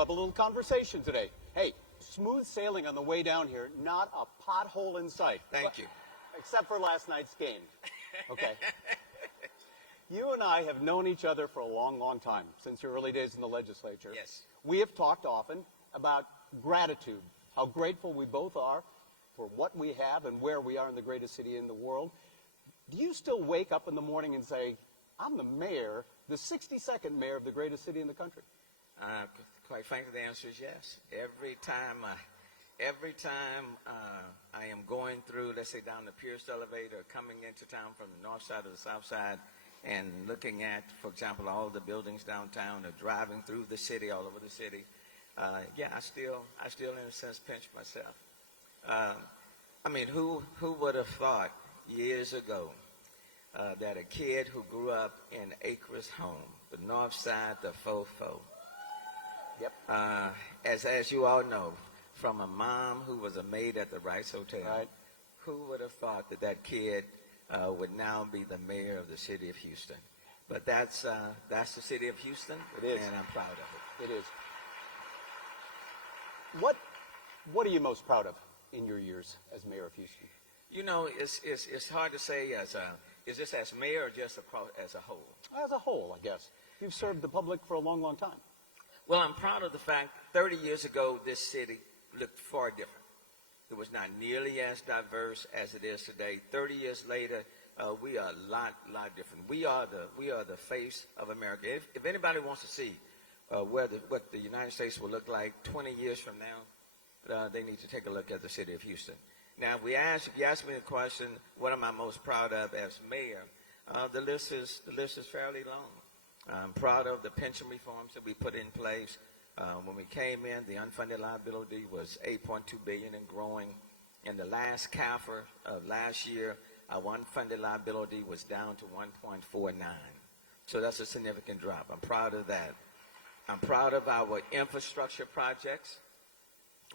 have a little conversation today. Hey, smooth sailing on the way down here, not a pothole in sight. Thank you. Except for last night's game. Okay. You and I have known each other for a long, long time, since your early days in the legislature. Yes. We have talked often about gratitude, how grateful we both are for what we have and where we are in the greatest city in the world. Do you still wake up in the morning and say, I'm the mayor, the 62nd mayor of the greatest city in the country? Quite frankly, the answer is yes. Every time I am going through, let's say down the Pierce elevator, coming into town from the north side or the south side, and looking at, for example, all the buildings downtown, or driving through the city, all over the city, yeah, I still, in a sense, pinch myself. I mean, who would have thought years ago that a kid who grew up in Acres Home, the north side, the Fofo, Yep. As you all know, from a mom who was a maid at the Rice Hotel, Right. who would have thought that that kid would now be the mayor of the city of Houston? But that's the city of Houston. It is. And I'm proud of it. It is. What are you most proud of in your years as mayor of Houston? You know, it's hard to say is this as mayor or just as a whole? As a whole, I guess. You've served the public for a long, long time. Well, I'm proud of the fact 30 years ago, this city looked far different. It was not nearly as diverse as it is today. 30 years later, we are a lot different. We are the face of America. If anybody wants to see what the United States will look like 20 years from now, they need to take a look at the city of Houston. Now, if you ask me the question, what am I most proud of as mayor? The list is fairly long. I'm proud of the pension reforms that we put in place. When we came in, the unfunded liability was $8.2 billion and growing. In the last CAFR of last year, our unfunded liability was down to 1.49. So that's a significant drop. I'm proud of that. I'm proud of our infrastructure projects.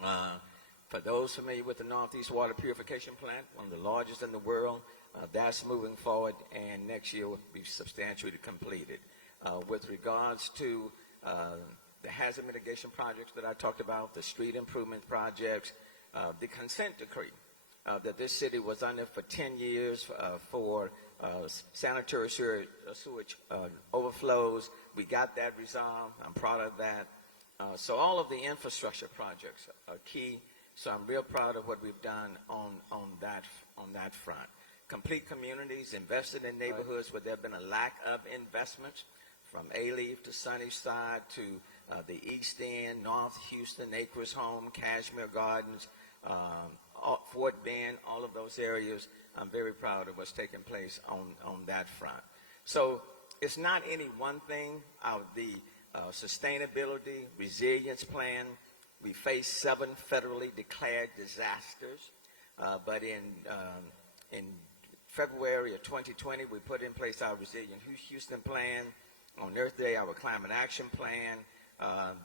For those familiar with the Northeast Water Purification Plant, one of the largest in the world, that's moving forward, and next year will be substantially completed. With regards to the hazard mitigation projects that I talked about, the street improvement projects, the consent decree that this city was under for 10 years for sanitary sewage overflows, we got that resolved. I'm proud of that. So all of the infrastructure projects are key. So I'm real proud of what we've done on that front. Complete communities, invested in neighborhoods where there have been a lack of investments, from A-Leaf to Sunnyside to the East End, North Houston, Acres Home, Cashmere Gardens, Fort Bend, all of those areas. I'm very proud of what's taking place on that front. So it's not any one thing. The sustainability, resilience plan, we face 7 federally declared disasters, but in February of 2020, we put in place our Resilient Houston plan. On Earth Day, our Climate Action Plan.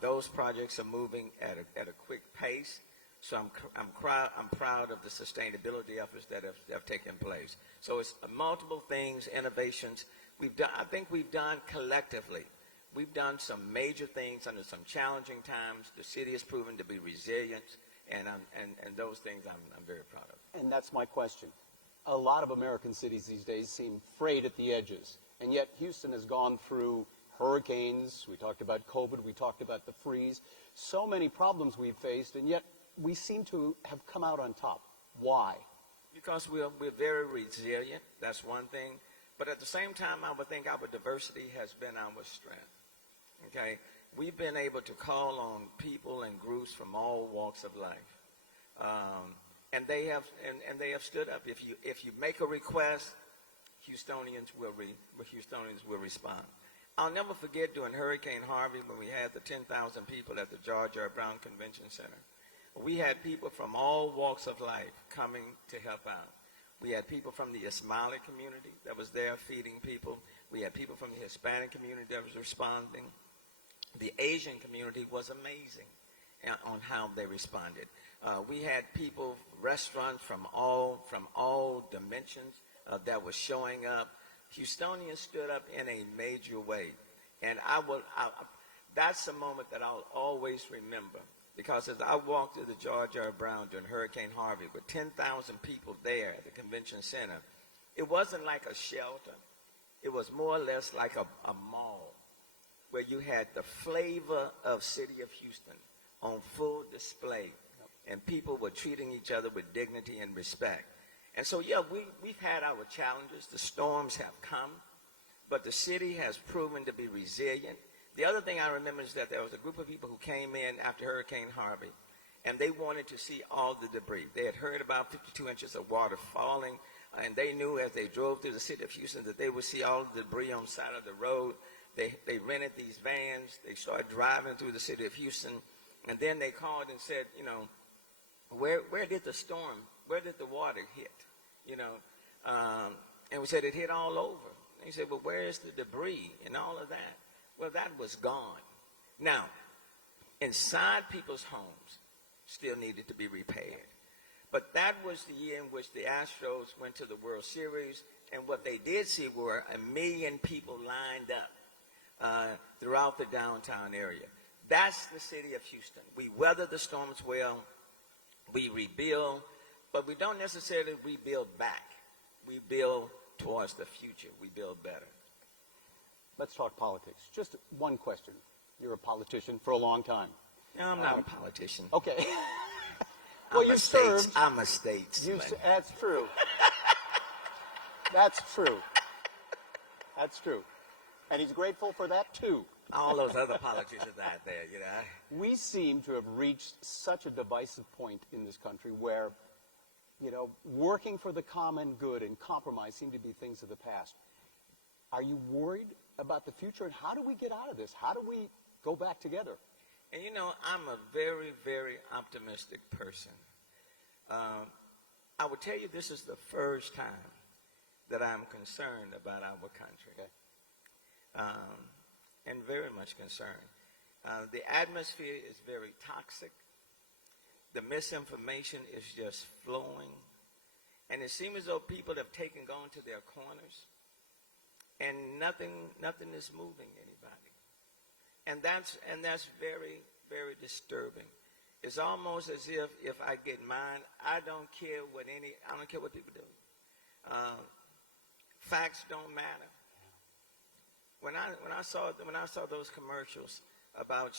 Those projects are moving at a quick pace. So I'm proud of the sustainability efforts that have taken place. So it's multiple things, innovations. I think we've done collectively. We've done some major things under some challenging times. The city has proven to be resilient, and those things I'm very proud of. And that's my question. A lot of American cities these days seem frayed at the edges, and yet Houston has gone through hurricanes. We talked about COVID. We talked about the freeze. So many problems we've faced, and yet we seem to have come out on top. Why? Because we're very resilient. That's one thing. But at the same time, I would think our diversity has been our strength. Okay, we've been able to call on people and groups from all walks of life, and they have stood up. If you make a request, Houstonians will respond. I'll never forget during Hurricane Harvey when we had the 10,000 people at the George R. Brown Convention Center. We had people from all walks of life coming to help out. We had people from the Ismaili community that was there feeding people. We had people from the Hispanic community that was responding. The Asian community was amazing on how they responded. We had people, restaurants from all dimensions that were showing up. Houstonians stood up in a major way. And That's a moment that I'll always remember, because as I walked through the George R. Brown during Hurricane Harvey with 10,000 people there at the convention center, it wasn't like a shelter. It was more or less like a mall where you had the flavor of City of Houston on full display, and people were treating each other with dignity and respect. And so, yeah, we've had our challenges. The storms have come, but the city has proven to be resilient. The other thing I remember is that there was a group of people who came in after Hurricane Harvey, and they wanted to see all the debris. They had heard about 52 inches of water falling, and they knew as they drove through the city of Houston that they would see all the debris on the side of the road. They rented these vans. They started driving through the city of Houston, and then they called and said, you know, where did the storm, where did the water hit? You know, and we said it hit all over. And he said, well, where is the debris and all of that? Well, that was gone. Now, inside people's homes still needed to be repaired. But that was the year in which the Astros went to the World Series, and what they did see were 1 million people lined up throughout the downtown area. That's the city of Houston. We weather the storms well, we rebuild, but we don't necessarily rebuild back. We build towards the future. We build better. Let's talk politics. Just one question. You're a politician for a long time. No, I'm not a politician. Okay. Well, you served. I'm a statesman. That's true. That's true. That's true. And he's grateful for that, too. All those other politicians out there, you know. We seem to have reached such a divisive point in this country where, you know, working for the common good and compromise seem to be things of the past. Are you worried about the future, and how do we get out of this? How do we go back together? And you know, I'm a very, very optimistic person. I would tell you this is the first time that I'm concerned about our country. Okay. And very much concerned. The atmosphere is very toxic. The misinformation is just flowing. And it seems as though people have gone to their corners, and nothing is moving anybody. And that's very, very disturbing. It's almost as if I get mine, I don't care what people do. Facts don't matter. When I saw those commercials about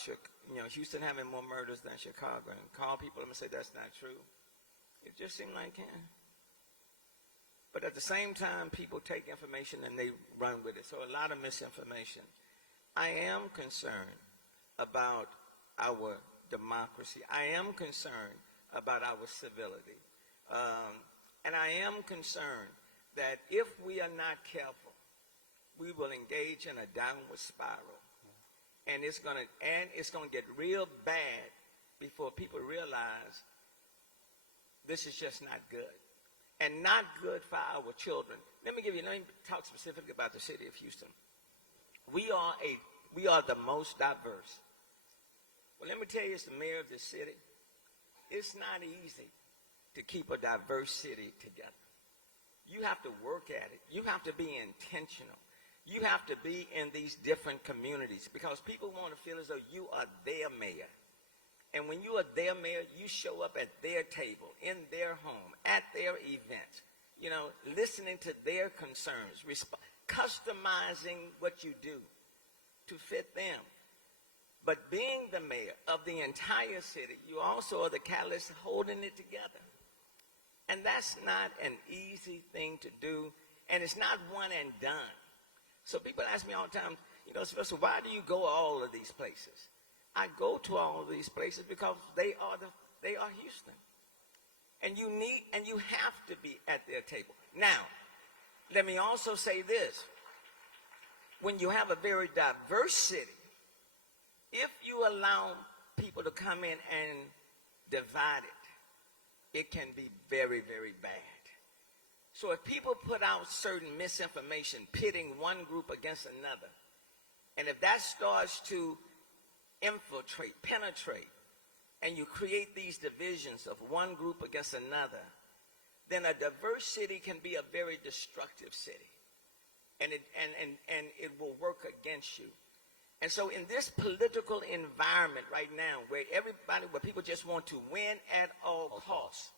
Houston having more murders than Chicago, and call people and say that's not true, it just seemed like But at the same time, people take information and they run with it. So a lot of misinformation. I am concerned about our democracy. I am concerned about our civility. And I am concerned that if we are not careful, we will engage in a downward spiral. And it's going to get real bad before people realize this is just not good. And not good for our children. Let me talk specifically about the city of Houston. We are the most diverse. Well, let me tell you, as the mayor of this city, it's not easy to keep a diverse city together. You have to work at it. You have to be intentional. You have to be in these different communities, because people want to feel as though you are their mayor. And when you are their mayor, you show up at their table, in their home, at their events, listening to their concerns, customizing what you do to fit them. But being the mayor of the entire city, you also are the catalyst holding it together. And that's not an easy thing to do, and it's not one and done. So people ask me all the time, Sylvester, why do you go all of these places? I go to all of these places because they are Houston. And you have to be at their table. Now, let me also say this. When you have a very diverse city, if you allow people to come in and divide it can be very, very bad. So if people put out certain misinformation pitting one group against another, and if that starts to penetrate, and you create these divisions of one group against another, then a diverse city can be a very destructive city. And it will work against you. And so in this political environment right now where people just want to win at all costs,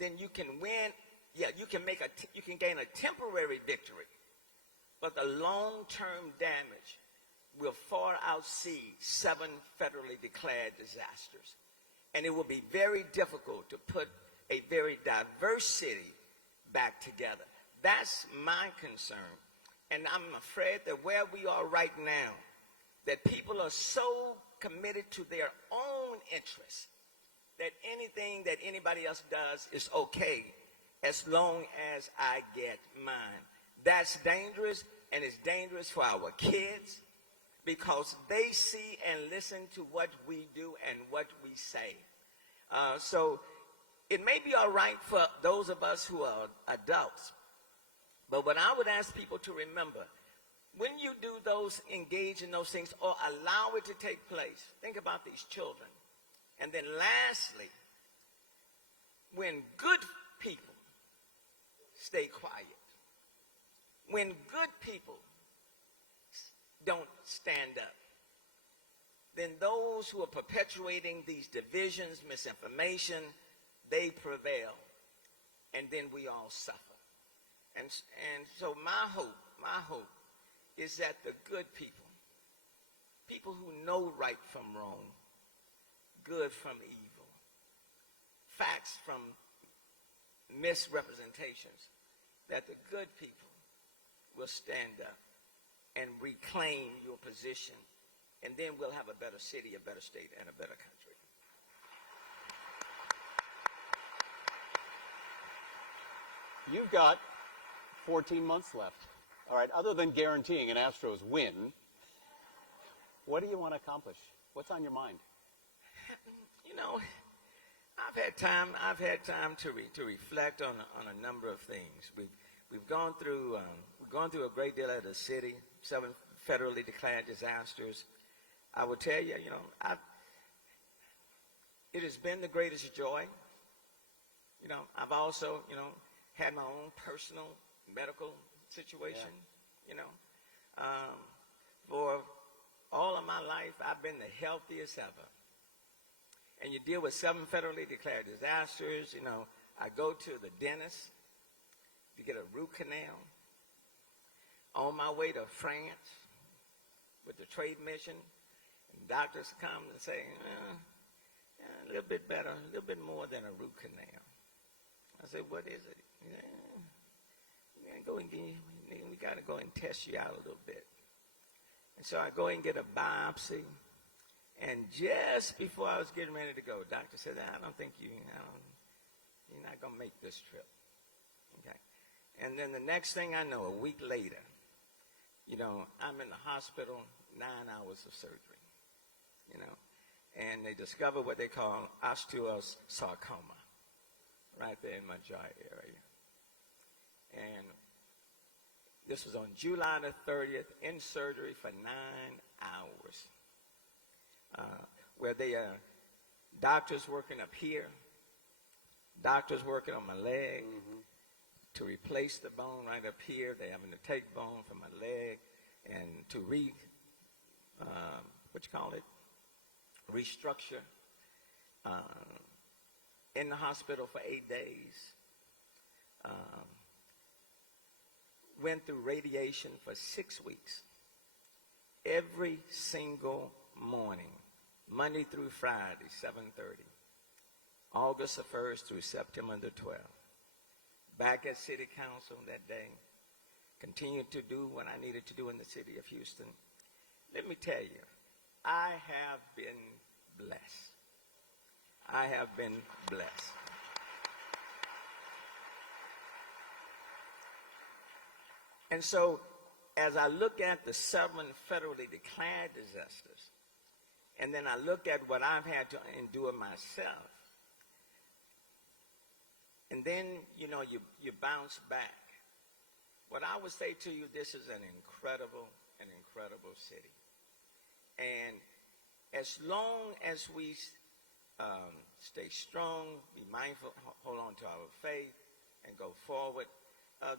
then you can win, you can gain a temporary victory, but the long-term damage will far exceed 7 federally declared disasters. And it will be very difficult to put a very diverse city back together. That's my concern. And I'm afraid that where we are right now, that people are so committed to their own interests that anything that anybody else does is okay as long as I get mine. That's dangerous, and it's dangerous for our kids because they see and listen to what we do and what we say. So it may be all right for those of us who are adults, but what I would ask people to remember, when you do engage in those things or allow it to take place, think about these children. And then lastly, when good people stay quiet, when good people don't stand up, then those who are perpetuating these divisions, misinformation, they prevail, and then we all suffer. And so my hope is that the good people who know right from wrong, good from evil, facts from misrepresentations, that the good people will stand up and reclaim your position, and then we'll have a better city, a better state, and a better country. You've got 14 months left. All right, other than guaranteeing an Astros win, what do you want to accomplish? What's on your mind? You know, I've had time to reflect on a number of things. We've gone through a great deal of the city, 7 federally declared disasters. I will tell you, it has been the greatest joy. I've also, had my own personal medical situation. For all of my life, I've been the healthiest ever. And you deal with 7 federally declared disasters. I go to the dentist to get a root canal. On my way to France with the trade mission, and doctors come and say, a little bit better, a little bit more than a root canal. I say, what is it? We got to go and test you out a little bit. And so I go and get a biopsy. And just before I was getting ready to go, doctor said, I don't think you're not going to make this trip. Okay. And then the next thing I know, a week later, I'm in the hospital, 9 hours of surgery, and they discover what they call osteosarcoma right there in my jaw area. And this was on July the 30th, in surgery for 9 hours, where they are doctors working up here, doctors working on my leg, to replace the bone right up here. They're having to take bone from my leg and to restructure. In the hospital for 8 days. Went through radiation for 6 weeks. Every single morning, Monday through Friday, 7:30. August the 1st through September the 12th. Back at City Council that day, continued to do what I needed to do in the city of Houston. Let me tell you, I have been blessed. I have been blessed. And so, as I look at the 7 federally declared disasters, and then I look at what I've had to endure myself, and then, you bounce back. What I would say to you, this is an incredible city. And as long as we stay strong, be mindful, hold on to our faith, and go forward,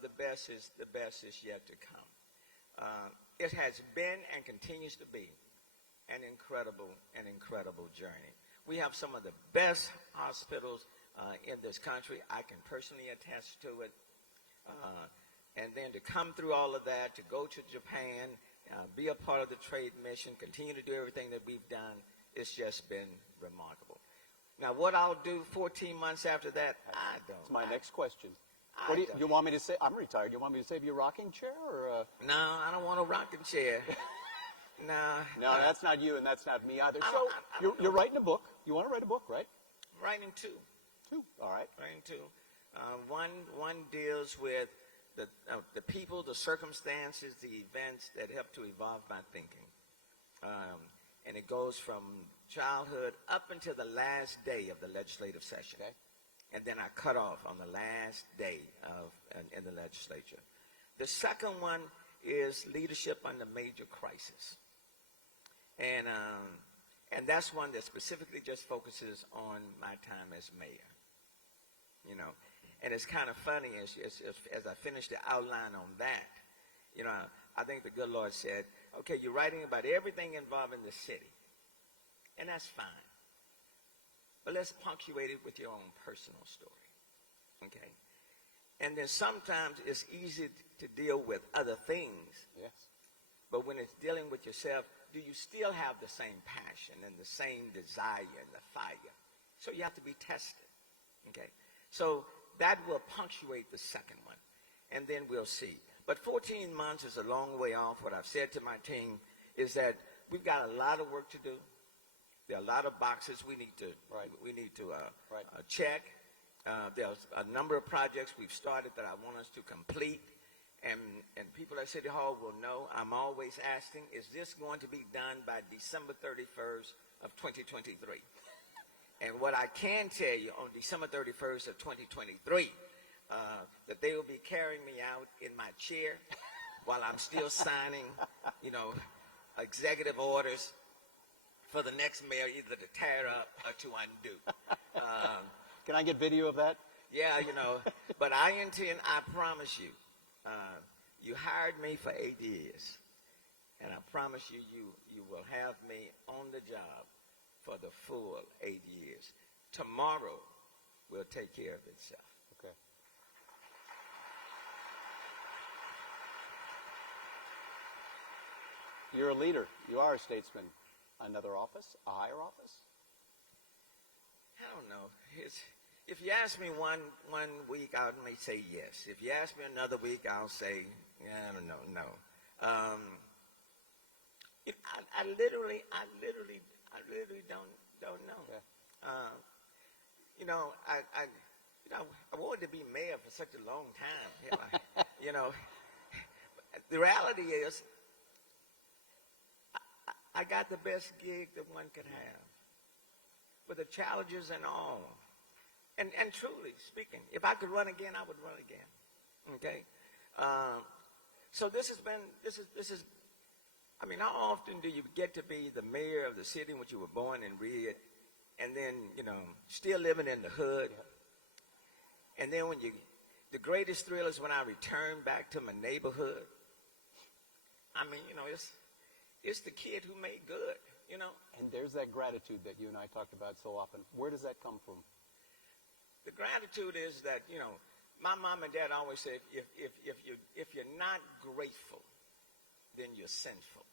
the best is yet to come. It has been and continues to be an incredible journey. We have some of the best hospitals in this country. I can personally attest to it. And then to come through all of that, to go to Japan, be a part of the trade mission, continue to do everything that we've done, it's just been remarkable. Now, what I'll do 14 months after that, I don't. That's my next question. I What do don't. you want me to say? I'm retired. Do you want me to save you a rocking chair or? No, I don't want a rocking chair. No. No, that's not you, and that's not me either. I So don't you're writing a book. You want to write a book, right? Writing two. Two. All right. Writing two. One deals with the people, the circumstances, the events that help to evolve my thinking. And it goes from childhood up until the last day of the legislative session. Okay. And then I cut off on the last day in the legislature. The second one is leadership under major crisis. And that's one that specifically just focuses on my time as mayor. You know, and it's kind of funny as I finish the outline on that, you know, I think the good Lord said, okay, you're writing about everything involving the city, and that's fine. But let's punctuate it with your own personal story, okay? And then sometimes it's easy to deal with other things, Yes. but when it's dealing with yourself, do you still have the same passion and the same desire and the fire? So you have to be tested, okay? So that will punctuate the second one, and then we'll see. But 14 months is a long way off. What I've said to my team is that we've got a lot of work to do. There are a lot of boxes we need to check. There's a number of projects we've started that I want us to complete, and people at City Hall will know I'm always asking, is this going to be done by December 31st of 2023? And what I can tell you on December 31st of 2023, that they will be carrying me out in my chair while I'm still signing, you know, executive orders for the next mayor either to tear up or to undo. Can I get video of that? Yeah, you know, but I intend, I promise you, you hired me for 8 years, and I promise you, you will have me on the job for the full 8 years. Tomorrow will take care of itself. Okay. You're a leader. You are a statesman. Another office? A higher office? I don't know. If you ask me one week, I may say yes. If you ask me another week, I'll say, yeah, I don't know, no. I literally don't know. Okay. You know, I wanted to be mayor for such a long time. You know, the reality is, I got the best gig that one could have, with the challenges and all. And truly speaking, if I could run again, I would run again. Okay. So this is. I mean, how often do you get to be the mayor of the city in which you were born and reared, and then, you know, still living in the hood? And then the greatest thrill is when I return back to my neighborhood. I mean, you know, it's the kid who made good, you know. And there's that gratitude that you and I talked about so often. Where does that come from? The gratitude is that, you know, my mom and dad always said, if you're not grateful, then you're sinful.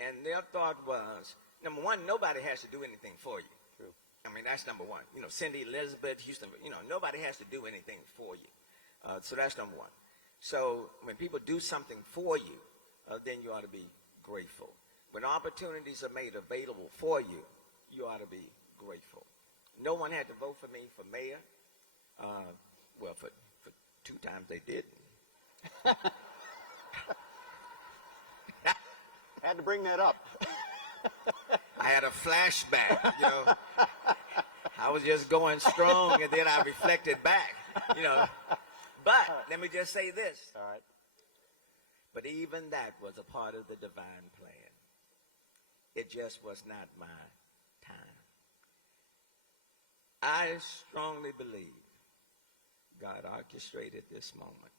And their thought was, number one, nobody has to do anything for you. True. I mean, that's number one. You know, Cindy, Elizabeth, Houston, you know, nobody has to do anything for you. So that's number one. So when people do something for you, then you ought to be grateful. When opportunities are made available for you, you ought to be grateful. No one had to vote for me for mayor. Well, for 2 times they did. Had to bring that up. I had a flashback, you know. I was just going strong, and then I reflected back, you know. But let me just say this. All right. But even that was a part of the divine plan. It just was not my time. I strongly believe God orchestrated this moment.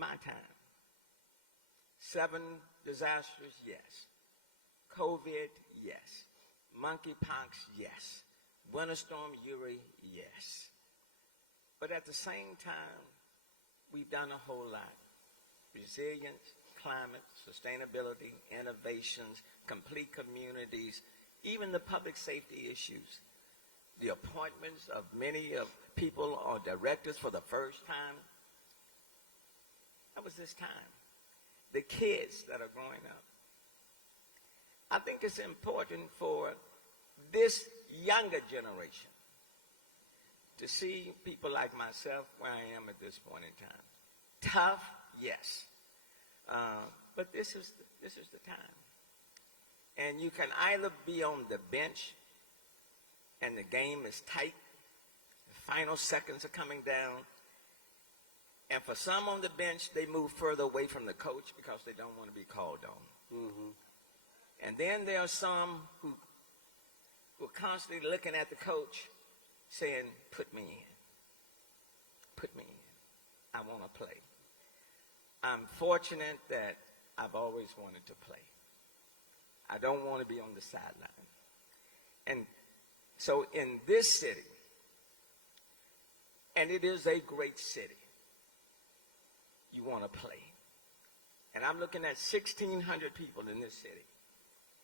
my time. 7 disasters, yes. COVID, yes. Monkeypox, yes. Winter Storm Uri, yes. But at the same time, we've done a whole lot. Resilience, climate, sustainability, innovations, complete communities, even the public safety issues. The appointments of many of people or directors for the first time. That was this time. The kids that are growing up. I think it's important for this younger generation to see people like myself where I am at this point in time. Tough, yes. But this is the time. And you can either be on the bench and the game is tight, the final seconds are coming down, and for some on the bench, they move further away from the coach because they don't want to be called on. Mm-hmm. And then there are some who are constantly looking at the coach saying, put me in. Put me in. I want to play. I'm fortunate that I've always wanted to play. I don't want to be on the sideline. And so in this city, and it is a great city, you want to play. And I'm looking at 1,600 people in this city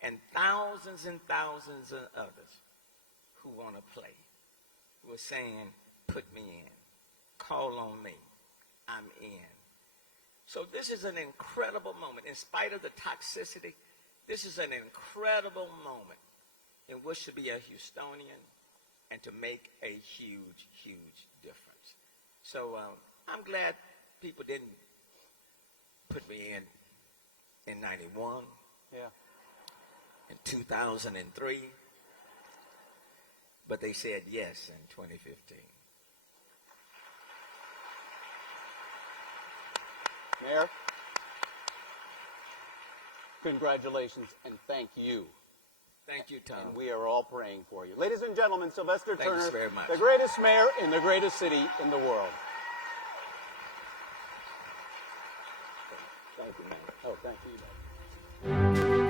and thousands of others who want to play, who are saying, put me in, call on me, I'm in. So this is an incredible moment. In spite of the toxicity, this is an incredible moment in which to be a Houstonian and to make a huge, huge difference. So I'm glad people didn't put me in 91, in 2003, but they said yes in 2015. Mayor, congratulations and thank you. Thank you, Tom. And we are all praying for you. Ladies and gentlemen, Sylvester Thanks Turner, very much. the greatest mayor in the greatest city in the world. Thank you, man. Oh, thank you, man.